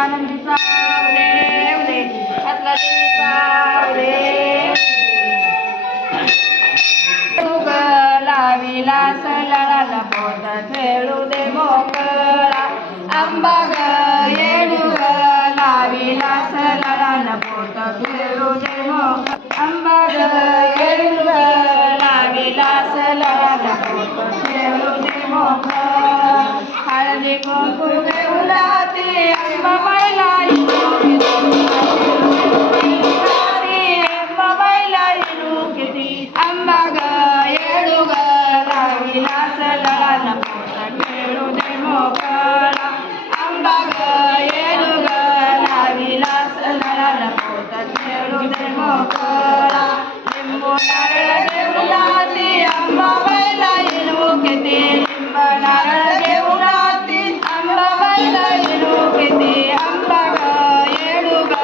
आनंदी चावले उले हातला देवी चावले लाविला सलाला पोत खेळू दे मोकळा आंबा ग येडू ग लाविला सलाला पोत खेळू दे मोकळा आंबा ग येडू ग लाविला सलाला पोत खेळू दे मोकळा हळदी कुंकू घेऊन ते आंबा बायला आंबा ग येडू ग लाविला सलाला पोत खेळू दे मोकळा आंबा ग येडू ग लाविला सलाला पोत खेळू दे मोकळा लिंबू नारळ घेऊन ती आंबा बायला येणू घेते लिंब नारळ घेऊन ती आंबा बायला येणू घेते आंबा ग येडू ग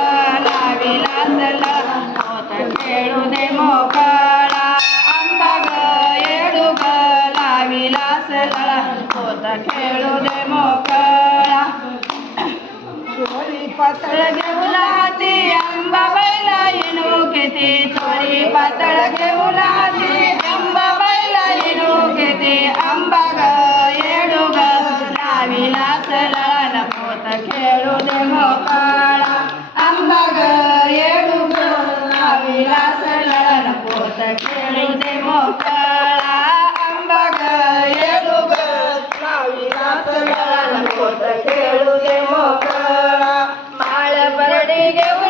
लाविला सलाला पोत खेळू दे मोकळा आंबा ग येडू ग लाविला सलाला पोत खेळू दे मोकळा चोरी पातळ घेऊन ती आंबा बायला येणू घेते चोरी पातळ घेऊन ती आंबा बायला येणू घेते आंबा ग येडू ग लाविला सलाला पोत खेळू दे मोकळा आंबा ग येडू ग लाविला सलाला पोत खेळू दे मोकळा आंबा ग येडू ग लाविला सलाला पोत खेळू दे मोकळा माळ परडी घेऊन